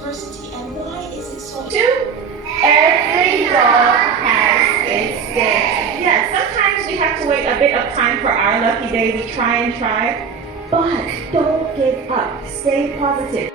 adversity, and why is it so? 2. Every dog has its day. Yes, sometimes we have to wait a bit of time for our lucky day. We try and try, but don't give up. Stay positive.